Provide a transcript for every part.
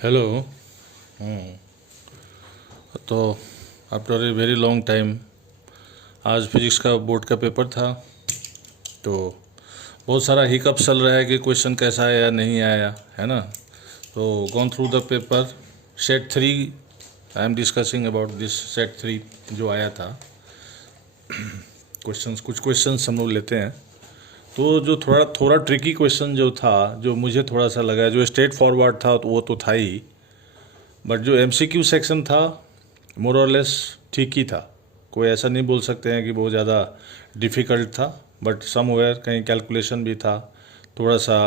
Hello. तो after a very long time आज physics का बोर्ड का पेपर था, तो बहुत सारा हिकअप चल रहा है कि क्वेश्चन कैसा आया नहीं आया, है ना। तो gone through the paper set 3, I am discussing about this set 3 जो आया था। कुछ क्वेश्चंस हम लोग लेते हैं। तो जो थोड़ा ट्रिकी क्वेश्चन जो था, जो मुझे थोड़ा सा लगा, जो स्ट्रेट फॉरवर्ड था तो वो तो था ही, बट जो एमसीक्यू सेक्शन था मोर और लेस ठीक ही था। कोई ऐसा नहीं बोल सकते हैं कि बहुत ज़्यादा डिफ़िकल्ट था, बट समवेयर कहीं कैलकुलेशन भी था। थोड़ा सा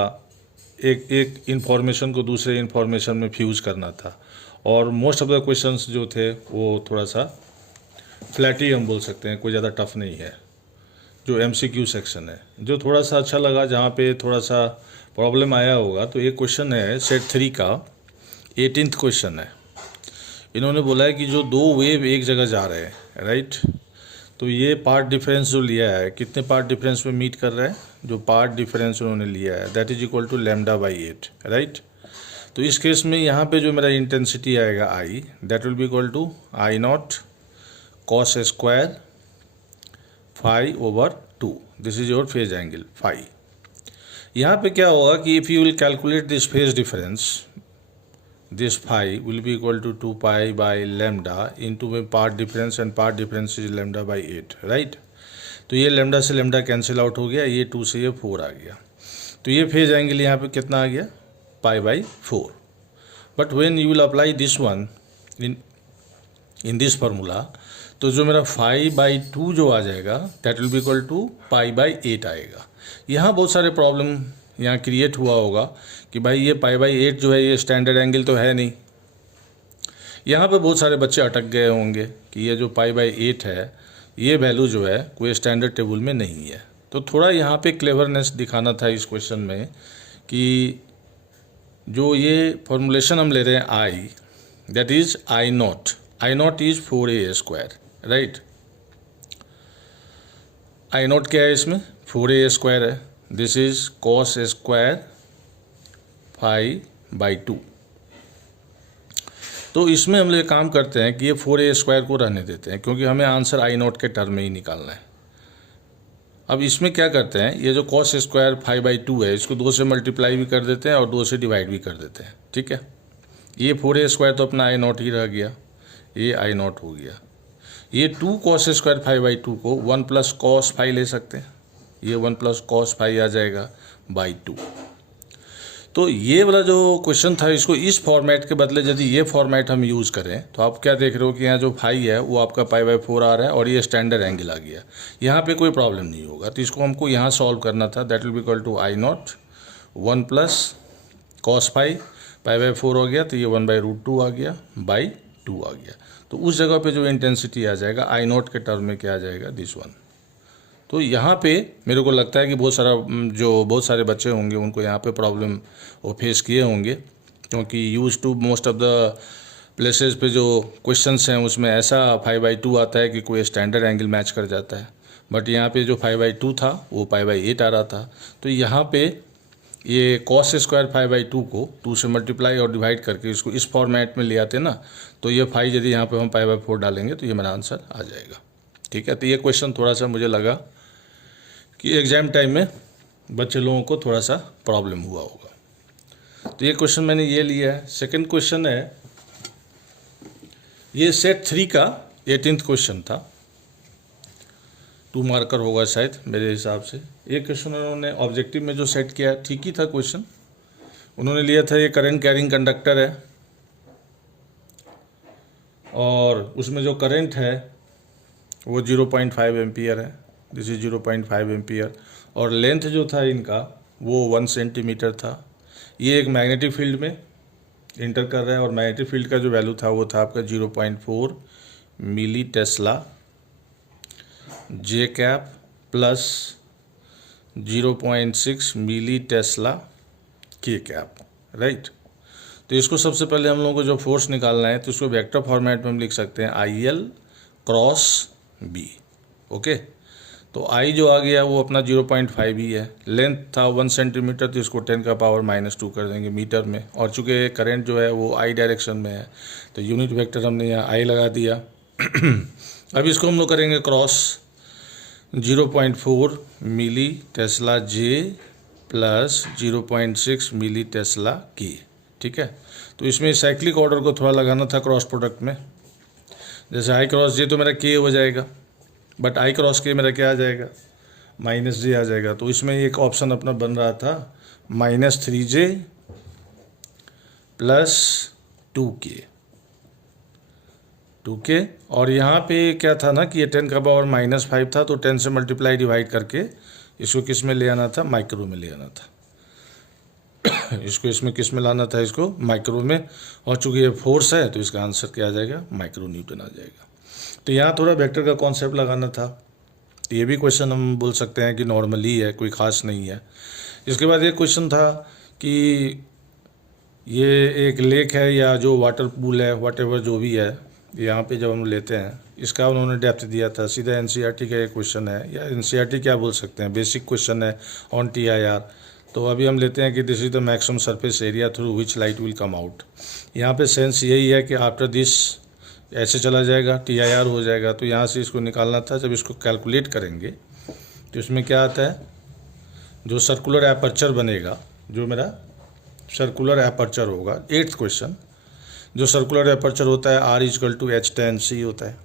एक इन्फॉर्मेशन को दूसरे इन्फॉर्मेशन में फ्यूज करना था, और मोस्ट ऑफ द क्वेश्चंस जो थे वो थोड़ा सा फ्लैट ही हम बोल सकते हैं, कोई ज़्यादा टफ नहीं है। जो एमसीक्यू सेक्शन है, जो थोड़ा सा अच्छा लगा, जहाँ पे थोड़ा सा प्रॉब्लम आया होगा, तो एक क्वेश्चन है सेट 3 का 18th क्वेश्चन है। इन्होंने बोला है कि जो दो वेव एक जगह जा रहे हैं, राइट, तो ये पार्ट डिफरेंस जो लिया है, कितने पार्ट डिफरेंस में मीट कर रहा है, जो पार्ट डिफरेंस उन्होंने लिया है that is equal to λ/8, right. तो इस केस में यहाँ पे जो मेरा इंटेंसिटी आएगा I, that will be equal to I0 cos square phi over 2, this is your phase angle phi. यहाँ पे क्या होगा कि if you will calculate this phase difference, this phi will be equal to 2 pi by lambda into my part difference, and part difference is λ/8, right। तो ये lambda से lambda cancel out हो गया, ये 2 से ये 4 आ गया। तो ये फेज एंगल यहाँ पे कितना आ गया, π/4। But when you will apply this one in this formula, तो जो मेरा 5/2 जो आ जाएगा that will be equal to π/8 आएगा। यहाँ बहुत सारे प्रॉब्लम यहाँ क्रिएट हुआ होगा कि भाई ये π/8 जो है ये स्टैंडर्ड एंगल तो है नहीं। यहाँ पे बहुत सारे बच्चे अटक गए होंगे कि ये जो π/8 है, ये वैल्यू जो है कोई स्टैंडर्ड टेबल में नहीं है। तो थोड़ा यहाँ पे क्लेवरनेस दिखाना था इस क्वेश्चन में कि जो ये फॉर्मूलेशन हम ले रहे हैं I, that is I0 is 4a², right. I0 क्या है इसमें, 4a² है। This is cos square π/2। तो इसमें हम लोग काम करते हैं कि ये 4a² को रहने देते हैं, क्योंकि हमें आंसर I0 के टर्म में ही निकालना है। अब इसमें क्या करते हैं, ये जो cos स्क्वायर π/2 है, इसको 2 से मल्टीप्लाई भी कर देते हैं और 2 से डिवाइड भी कर देते हैं, ठीक है। ये 4a² तो अपना I0 ही रह गया, ये I0 हो गया। ये 2 cos स्क्वायर π/2 को 1 + cos φ ले सकते हैं, ये 1 + cos φ आ जाएगा /2। तो ये वाला जो क्वेश्चन था, इसको इस फॉर्मेट के बदले यदि ये फॉर्मेट हम यूज़ करें, तो आप क्या देख रहे हो कि यहाँ जो फाई है वो आपका π/4 आ रहा है और ये स्टैंडर्ड एंगल आ गया। यहाँ पे कोई प्रॉब्लम नहीं होगा, तो इसको हमको यहाँ सॉल्व करना था। That will be equal to I0 1 + cos φ, π/4 हो गया, तो ये 1/√2 आ गया, /2 आ गया। तो उस जगह पे जो इंटेंसिटी आ जाएगा I0 के टर्म में क्या आ जाएगा, दिस वन। तो यहाँ पे मेरे को लगता है कि बहुत सारे बच्चे होंगे उनको यहाँ पे प्रॉब्लम वो फेस किए होंगे, क्योंकि used to most of the places पे जो क्वेश्चंस हैं उसमें ऐसा 5/2 आता है कि कोई स्टैंडर्ड एंगल मैच कर जाता है। बट यहाँ पे जो 5/2 था वो π/8 आ रहा था। तो यहाँ पे ये cos स्क्वायर 5/2 को 2 से मल्टीप्लाई और डिवाइड करके इसको इस फॉर्मेट में ले आते ना, तो ये फाई यदि यहाँ पे हम π/4 डालेंगे तो ये मेरा आंसर आ जाएगा, ठीक है। तो ये क्वेश्चन थोड़ा सा मुझे लगा कि एग्ज़ाम टाइम में बच्चे लोगों को थोड़ा सा प्रॉब्लम हुआ होगा। तो ये क्वेश्चन मैंने ये लिया है। सेकंड क्वेश्चन है, ये सेट 3 का 18th क्वेश्चन था, 2 मार्कर होगा शायद मेरे हिसाब से। ये क्वेश्चन उन्होंने ऑब्जेक्टिव में जो सेट किया ठीक ही था क्वेश्चन। उन्होंने लिया था ये करंट कैरिंग कंडक्टर है, और उसमें जो करंट है वो 0.5 एम्पियर है, दिस इज 0.5 एम्पियर, और लेंथ जो था इनका वो 1 सेंटीमीटर था। ये एक मैग्नेटिक फील्ड में इंटर कर रहा है, और मैग्नेटिक फील्ड का जो वैल्यू था वो था आपका 0.4 मिली टेस्ला J कैप प्लस 0.6 मिली टेस्ला K कैप, राइट। तो इसको सबसे पहले हम लोगों को जो फोर्स निकालना है, तो इसको वेक्टर फॉर्मेट में हम लिख सकते हैं IL क्रॉस B, ओके। तो आई जो आ गया वो अपना 0.5 ही है। लेंथ था 1 सेंटीमीटर, तो इसको 10⁻⁻² कर देंगे मीटर में। और चूँकि करंट जो है वो आई डायरेक्शन में है तो यूनिट वेक्टर हमने यहाँ आई लगा दिया। अब इसको हम लोग करेंगे क्रॉस 0.4 मिली टेस्ला जे प्लस 0.6 मिली टेस्ला के। ठीक है, तो इसमें साइक्लिक ऑर्डर को थोड़ा लगाना था क्रॉस प्रोडक्ट में। जैसे आई क्रॉस जे तो मेरा के हो जाएगा, बट आई क्रॉस के मेरा क्या आ जाएगा, -j आ जाएगा। तो इसमें एक ऑप्शन अपना बन रहा था -3j प्लस 2k। और यहाँ पे क्या था ना कि ये 10⁻⁻5 था, तो 10 से मल्टीप्लाई डिवाइड करके इसको किस में ले आना था, माइक्रो में ले आना था। इसको इसमें किस में लाना था, इसको माइक्रो में। और चूंकि ये फोर्स है तो इसका आंसर क्या आ जाएगा, माइक्रो न्यूटन आ जाएगा। तो यहाँ थोड़ा वेक्टर का कॉन्सेप्ट लगाना था। तो ये भी क्वेश्चन हम बोल सकते हैं कि नॉर्मली है, कोई ख़ास नहीं है। इसके बाद एक क्वेश्चन था कि ये एक लेक है या जो वाटर पूल है, व्हाटएवर जो भी है, यहाँ पे जब हम लेते हैं इसका उन्होंने डेप्थ दिया था। सीधा एनसीईआरटी का एक क्वेश्चन है, या एनसीईआरटी क्या बोल सकते हैं, बेसिक क्वेश्चन है ऑन टीआईआर। तो अभी हम लेते हैं कि this is the maximum surface area through which light will come out. यहाँ पे सेंस यही है कि आफ्टर दिस ऐसे चला जाएगा, टीआईआर हो जाएगा। तो यहाँ से इसको निकालना था। जब इसको कैलकुलेट करेंगे तो इसमें क्या आता है, जो सर्कुलर एपर्चर बनेगा, जो मेरा सर्कुलर एपर्चर होगा, 8th क्वेश्चन, जो सर्कुलर एपर्चर होता है R = H tan c होता है।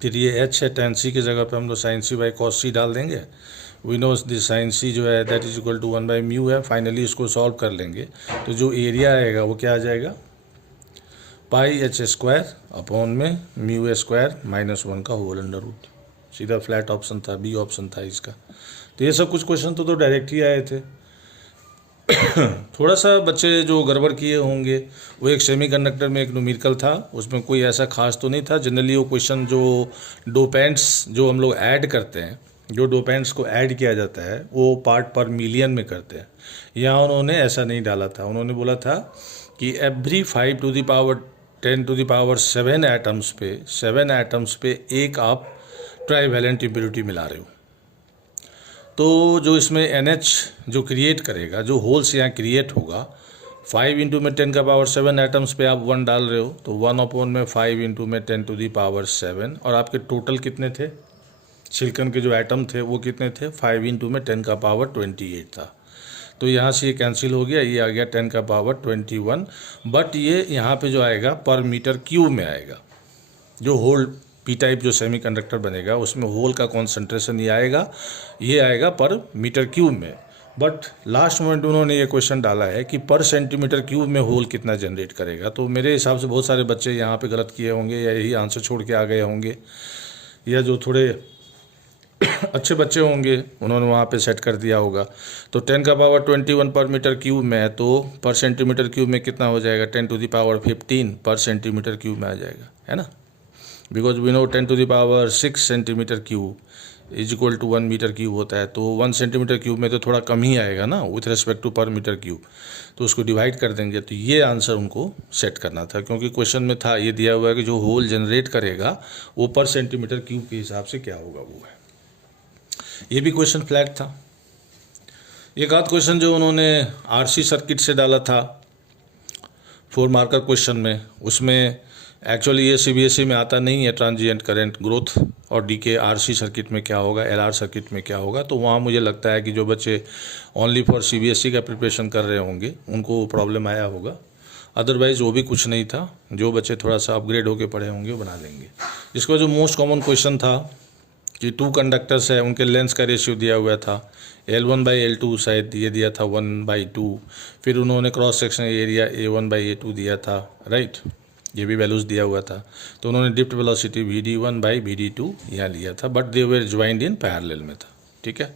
फिर ये H है, tan c की जगह पे हम लोग sin c by cos c डाल देंगे। We know this sin c जो है दैट इज इक्वल टू 1/μ है। फाइनली इसको सॉल्व कर लेंगे तो जो एरिया आएगा वो क्या आ जाएगा, πh² अपॉन में μ² -1 का होल अंडर रूट। सीधा फ्लैट ऑप्शन था, बी ऑप्शन था इसका। तो ये सब कुछ क्वेश्चन तो डायरेक्ट ही आए थे। थोड़ा सा बच्चे जो गड़बड़ किए होंगे वो एक सेमीकंडक्टर में एक न्यूमेरिकल था, उसमें कोई ऐसा खास तो नहीं था। जनरली वो क्वेश्चन जो डोपेंट्स जो हम लोग ऐड करते हैं, जो डोपेंट्स को ऐड किया जाता है वो पार्ट पर मिलियन में करते हैं। यहाँ उन्होंने ऐसा नहीं डाला था। उन्होंने बोला था कि एवरी 5⁻10⁷ एटम्स पे 7 एटम्स पे एक आप ट्राईवैलेंट इम्प्योरिटी मिला रहे हो। तो जो इसमें NH जो क्रिएट करेगा, जो होल्स यहाँ क्रिएट होगा, 5 × में 10⁻7 एटम्स पे आप 1 डाल रहे हो, तो 1/5 × में 10⁻7। और आपके टोटल कितने थे, सिलिकॉन के जो एटम थे वो कितने थे, 5 × में 10⁻28 था। तो यहाँ से ये कैंसिल हो गया, ये आ गया 10⁻21। बट ये यहाँ पे जो आएगा पर मीटर क्यूब में आएगा। जो होल पी टाइप जो सेमीकंडक्टर बनेगा उसमें होल का कॉन्सेंट्रेशन ये आएगा पर मीटर क्यूब में। बट लास्ट मोमेंट उन्होंने ये क्वेश्चन डाला है कि पर सेंटीमीटर क्यूब में होल कितना जनरेट करेगा। तो मेरे हिसाब से बहुत सारे बच्चे यहाँ पे गलत किए होंगे या यही आंसर छोड़ के आ गए होंगे, या जो थोड़े अच्छे बच्चे होंगे उन्होंने वहाँ पे सेट कर दिया होगा। तो 10⁻21 पर मीटर क्यूब में है, तो पर सेंटीमीटर क्यूब में कितना हो जाएगा, 10⁻15 पर सेंटीमीटर क्यूब में आ जाएगा, है ना। Because we know 10⁻6 centimetre cube is equal to 1 metre cube होता है। तो 1 सेंटीमीटर क्यूब में तो थोड़ा कम ही आएगा ना विथ रिस्पेक्ट टू पर मीटर क्यूब, तो उसको डिवाइड कर देंगे। तो ये आंसर उनको सेट करना था, क्योंकि क्वेश्चन में था ये दिया हुआ है कि जो होल जनरेट करेगा वो पर सेंटीमीटर क्यूब के हिसाब से क्या होगा वो है। ये भी क्वेश्चन फ्लैट था। एक आध क्वेश्चन जो उन्होंने RC सर्किट से डाला था 4 मार्कर क्वेश्चन में, उसमें एक्चुअली ये CBSE में आता नहीं है, ट्रांजिएंट करंट ग्रोथ और डीके RC सर्किट में क्या होगा, LR सर्किट में क्या होगा। तो वहाँ मुझे लगता है कि जो बच्चे ओनली फॉर CBSE का प्रिपरेशन कर रहे होंगे उनको प्रॉब्लम आया होगा। अदरवाइज़ वो भी कुछ नहीं था, जो बच्चे थोड़ा सा अपग्रेड होकर पढ़े होंगे वो बना लेंगे। इसका जो मोस्ट कॉमन क्वेश्चन था कि 2 कंडक्टर्स है, उनके लेंस का रेशियो दिया हुआ था L1/L2, शायद ये दिया था 1/2। फिर उन्होंने क्रॉस सेक्शन एरिया A1/A2 दिया था, राइट, ये भी वैल्यूज़ दिया हुआ था। तो उन्होंने डिप्ट वेलोसिटी VD1/VD2 यहाँ लिया था, but they were joined in parallel में था, ठीक है।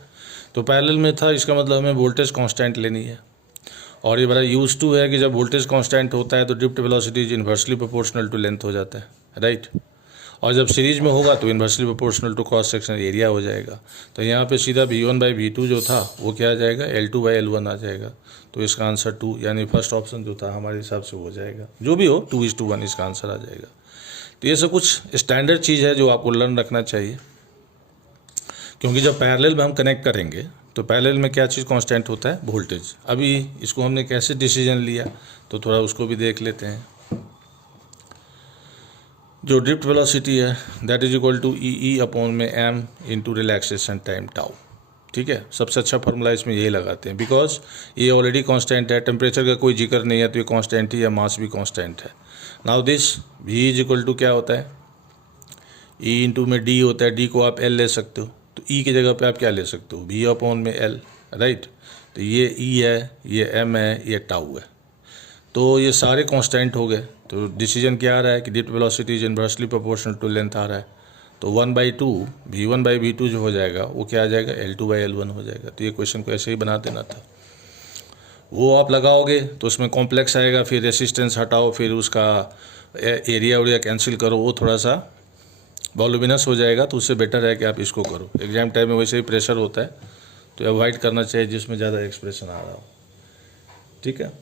तो पैरेलल में था, इसका मतलब हमें वोल्टेज कांस्टेंट लेनी है। और ये बड़ा यूज टू है कि जब वोल्टेज कांस्टेंट होता है तो drift velocity is inversely proportional to length हो जाता है, राइट। और जब सीरीज में होगा तो inversely proportional to cross section area हो जाएगा। तो यहाँ पे सीधा V1/V2 जो था वो क्या आ जाएगा, L2/L1 आ जाएगा। तो इसका आंसर 2, यानी फर्स्ट ऑप्शन जो था हमारे हिसाब से हो जाएगा। जो भी हो 2:1 इसका आंसर आ जाएगा। तो ये सब कुछ स्टैंडर्ड चीज़ है जो आपको लर्न रखना चाहिए, क्योंकि जब पैरेलल में हम कनेक्ट करेंगे तो पैरेलल में क्या चीज़ कांस्टेंट होता है, वोल्टेज। अभी इसको हमने कैसे डिसीजन लिया तो थोड़ा उसको भी देख लेते हैं। जो ड्रिफ्ट वेलोसिटी है that is equal to e upon में m into relaxation time tau. ठीक है, सबसे अच्छा फार्मूला इसमें यही लगाते हैं, बिकॉज ये ऑलरेडी कांस्टेंट है, टेम्परेचर का कोई जिक्र नहीं है तो ये कांस्टेंट ही है, मास भी कांस्टेंट है। Now this v is equal to क्या होता है, ई इंटू में डी होता है, डी को आप एल ले सकते हो, तो ई की जगह पे आप क्या ले सकते हो, v अपॉन में एल, राइट। तो ये ई है, ये एम है, ये टाउ है, तो ये सारे कांस्टेंट हो गए। तो डिसीजन क्या आ रहा है कि drift velocity is inversely proportional to length आ रहा है, तो 1/2 v1/v2 जो हो जाएगा वो क्या आ जाएगा, L2/L1 हो जाएगा। तो ये क्वेश्चन को ऐसे ही बना देना था। वो आप लगाओगे तो उसमें कॉम्प्लेक्स आएगा, फिर रेसिस्टेंस हटाओ, फिर उसका एरिया उरिया कैंसिल करो, वो थोड़ा सा वॉल्यूमिनस हो जाएगा। तो उससे बेटर है कि आप इसको करो। एग्जाम टाइम में वैसे ही प्रेशर होता है तो अवॉइड करना चाहिए जिसमें ज़्यादा एक्सप्रेशन आ रहा हो। ठीक है,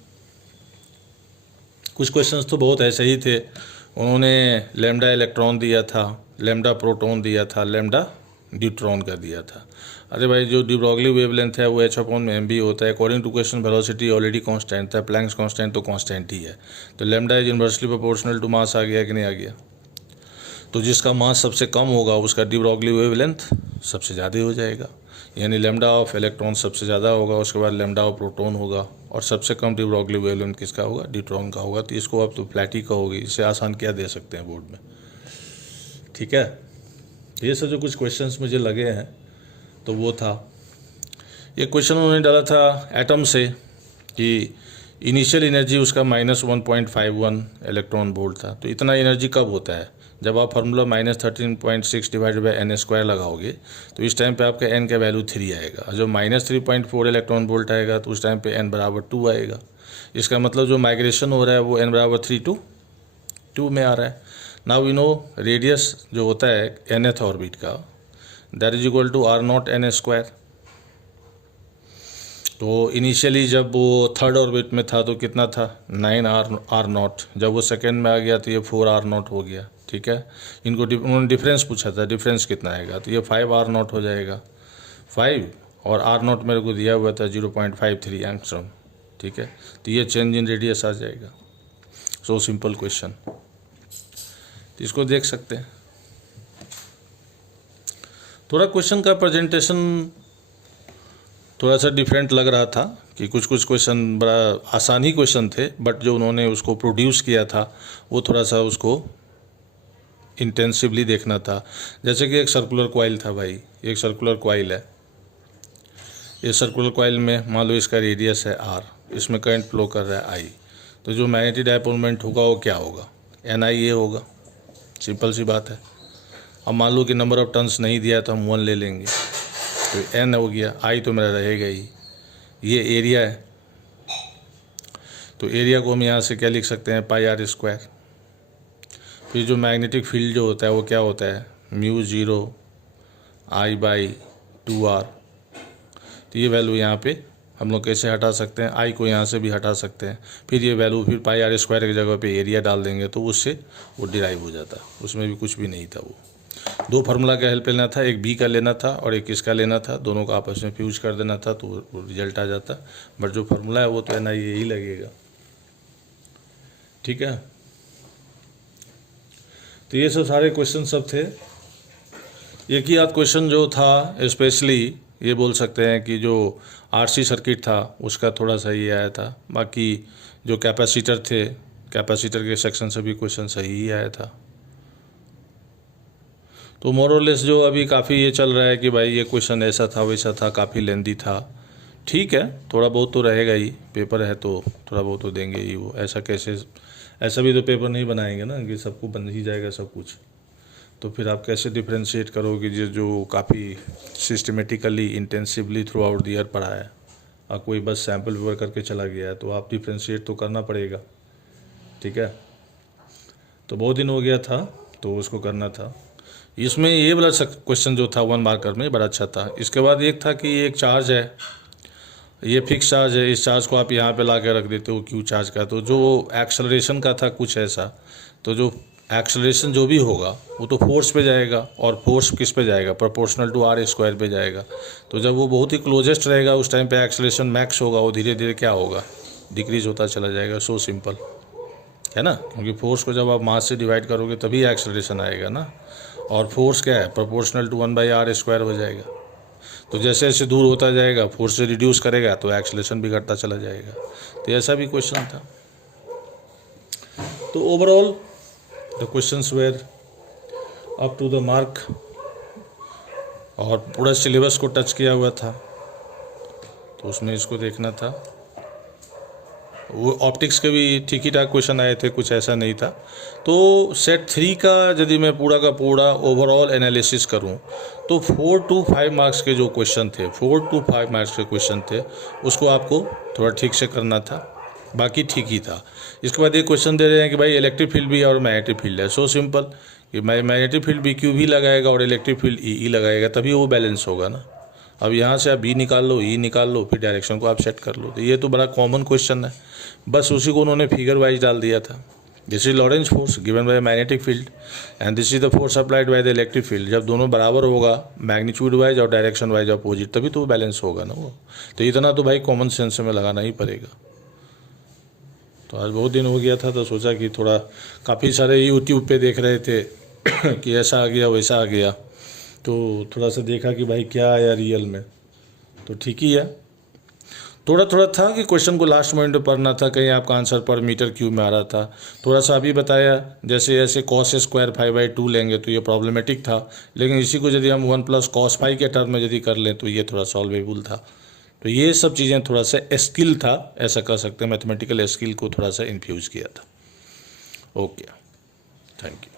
कुछ क्वेश्चंस तो बहुत ऐसे ही थे। उन्होंने लैम्डा इलेक्ट्रॉन दिया था, लैम्डा प्रोटॉन दिया था, लैम्डा न्यूट्रॉन का दिया था। अरे भाई, जो डी ब्रॉगली वेवलेंथ है वो h/mv होता है। According to question velocity already constant था, प्लैंक्स कांस्टेंट तो कांस्टेंट ही है। तो lambda is inversely proportional to mass आ गया कि नहीं आ गया। तो जिसका मास सबसे कम होगा उसका डी ब्रॉगली वेवलेंथ सबसे ज़्यादा हो जाएगा, यानी लैम्डा ऑफ इलेक्ट्रॉन सबसे ज़्यादा होगा, उसके बाद लैम्डा ऑफ प्रोटॉन होगा, और सबसे कम डी ब्रॉगली वेवलेंथ किसका होगा, न्यूट्रॉन का होगा। तो इसको आप तो फ्लैट ही कहोगे, इससे आसान क्या दे सकते हैं बोर्ड में। ठीक है, ये सब जो कुछ क्वेश्चंस मुझे लगे हैं तो वो था, ये क्वेश्चन उन्होंने डाला था एटम से कि इनिशियल एनर्जी उसका -1.51 इलेक्ट्रॉन वोल्ट था। तो इतना एनर्जी कब होता है, जब आप फार्मूला -13.6 डिवाइडेड बाई n² लगाओगे तो इस टाइम पे आपका n का वैल्यू 3 आएगा, और जब -3.4 इलेक्ट्रॉन वोल्ट आएगा तो उस टाइम पे n बराबर 2 आएगा। इसका मतलब जो माइग्रेशन हो रहा है वो n बराबर 3 to 2 में आ रहा है। नाउ वी नो रेडियस जो होता है nth ऑर्बिट का that is equal to r0 n²। तो इनिशियली जब वो थर्ड ऑर्बिट में था तो कितना था, 9r0। जब वो सेकेंड में आ गया तो ये 4r0 हो गया। ठीक है, इनको उन्होंने डिफरेंस पूछा था, डिफरेंस कितना आएगा, तो ये 5r0 हो जाएगा। 5 और r0 मेरे को दिया हुआ था 0.53 एंगस्ट्रॉम। ठीक है, तो ये चेंज इन रेडियस आ जाएगा। सो सिंपल क्वेश्चन, तो इसको देख सकते हैं। थोड़ा क्वेश्चन का प्रेजेंटेशन थोड़ा सा डिफरेंट लग रहा था कि कुछ क्वेश्चन बड़ा आसान ही क्वेश्चन थे, बट जो उन्होंने उसको प्रोड्यूस किया था वो थोड़ा सा उसको इंटेंसिवली देखना था। जैसे कि एक सर्कुलर कॉइल था भाई, एक सर्कुलर कॉइल है, ये सर्कुलर कॉइल में मान लो इसका रेडियस है r, इसमें करंट फ्लो कर रहा है I, तो जो मैग्नेटिक डायपोल मोमेंट होगा वो क्या होगा, NIA होगा। सिंपल सी बात है। अब मान लो कि नंबर ऑफ टर्न्स नहीं दिया तो हम 1 ले लेंगे, तो n हो गया, I तो मेरा रहेगा ही। ये एरिया है, तो एरिया को हम यहाँ से क्या लिख सकते हैं, πr²। फिर जो मैग्नेटिक फील्ड जो होता है वो क्या होता है, μ0 I/2r। तो ये वैल्यू यहाँ पे हम लोग कैसे हटा सकते हैं, I को यहाँ से भी हटा सकते हैं। फिर ये वैल्यू फिर πr² की जगह पे एरिया डाल देंगे तो उससे वो डिराइव हो जाता, उसमें भी कुछ भी नहीं था। वो दो फार्मूला का हेल्प लेना था, एक B का लेना था और एक इसका लेना था, दोनों का आपस में फ्यूज कर देना था तो रिजल्ट आ जाता। बट जो फार्मूला है वो तो NIA ही लगेगा। ठीक है, तो ये सब सारे क्वेश्चन सब थे। एक ही आध क्वेश्चन जो था स्पेशली ये बोल सकते हैं कि जो RC सर्किट था उसका थोड़ा सा ये आया था। बाकी जो कैपेसिटर थे, कैपेसिटर के सेक्शन से भी क्वेश्चन सही ही आया था। तो मोर और लेस जो अभी काफ़ी ये चल रहा है कि भाई ये क्वेश्चन ऐसा था वैसा था, काफ़ी लेंदी था। ठीक है, थोड़ा बहुत तो रहेगा ही, पेपर है तो थोड़ा बहुत तो देंगे ही वो। ऐसा कैसे, ऐसा भी तो पेपर नहीं बनाएंगे ना कि सबको बन ही जाएगा सब कुछ। तो फिर आप कैसे डिफ्रेंशिएट करोगे जो काफ़ी systematically intensively through out the year पढ़ा है, और कोई बस सैम्पल पेपर करके चला गया है, तो आप डिफ्रेंशिएट तो करना पड़ेगा। ठीक है, तो बहुत दिन हो गया था तो उसको करना था। इसमें ये वाला क्वेश्चन जो था 1 मार्कर में बड़ा अच्छा था। इसके बाद एक था कि एक चार्ज है, ये फिक्स चार्ज है, इस चार्ज को आप यहाँ पे ला के रख देते हो Q चार्ज का। तो जो एक्सेलरेशन का था कुछ ऐसा, तो जो एक्सेलरेशन जो भी होगा वो तो फोर्स पे जाएगा, और फोर्स किस पे जाएगा, प्रोपोर्शनल टू आर स्क्वायर पे जाएगा। तो जब वो बहुत ही क्लोजेस्ट रहेगा उस टाइम पे एक्सेलरेशन मैक्स होगा, वो धीरे धीरे क्या होगा, डिक्रीज होता चला जाएगा। सो सिंपल है ना, क्योंकि फोर्स को जब आप मास से डिवाइड करोगे तभी एक्सेलरेशन आएगा ना, और फोर्स क्या है, प्रोपोर्शनल टू 1/r² हो जाएगा। तो जैसे जैसे दूर होता जाएगा फोर्स से रिड्यूस करेगा तो एक्सेलरेशन भी घटता चला जाएगा। तो ऐसा भी क्वेश्चन था। तो overall the questions were up to the mark, और पूरा सिलेबस को टच किया हुआ था, तो उसमें इसको देखना था। वो ऑप्टिक्स के भी ठीक ही ठाक क्वेश्चन आए थे, कुछ ऐसा नहीं था। तो सेट 3 का यदि मैं पूरा का पूरा ओवरऑल एनालिसिस करूं तो 4 to 5 मार्क्स के जो क्वेश्चन थे, 4 to 5 मार्क्स के क्वेश्चन थे, उसको आपको थोड़ा ठीक से करना था, बाकी ठीक ही था। इसके बाद ये क्वेश्चन दे रहे हैं कि भाई इलेक्ट्रिक फील्ड भी और मैग्नेटिक फील्ड है। सो सिंपल कि मैग्नेटिक फील्ड बी क्यू भी लगाएगा और इलेक्ट्रिक फील्ड ई लगाएगा, तभी वो बैलेंस होगा ना। अब यहाँ से आप बी निकाल लो, ई निकाल लो, फिर डायरेक्शन को आप सेट कर लो। तो ये तो बड़ा कॉमन क्वेश्चन है, बस उसी को उन्होंने फिगर वाइज डाल दिया था। This is Lorentz force given by magnetic field and this is the force applied by the electric field. जब दोनों बराबर होगा मैग्नीट्यूड वाइज और डायरेक्शन वाइज अपोजिट, तभी तो बैलेंस होगा ना वो। तो इतना तो भाई कॉमन सेंस में लगाना ही पड़ेगा। तो आज बहुत दिन हो गया था तो सोचा कि थोड़ा, काफ़ी सारे यूट्यूब पे देख रहे थे कि ऐसा आ गया वैसा आ गया, तो थोड़ा सा देखा कि भाई क्या आया रियल में, तो ठीक ही है। थोड़ा थोड़ा था कि क्वेश्चन को लास्ट मोमेंट पे पढ़ना था, कहीं आपका आंसर पर मीटर क्यूब में आ रहा था। थोड़ा सा अभी बताया, जैसे जैसे cos² 5/2 लेंगे तो ये प्रॉब्लमेटिक था, लेकिन इसी को यदि हम 1 + cos phi के टर्म में यदि कर लें तो ये थोड़ा सॉल्वेबल था। तो ये सब चीज़ें थोड़ा सा स्किल था, ऐसा कर सकते हैं, मैथमेटिकल स्किल को थोड़ा सा इन्फ्यूज़ किया था। Okay, thank you.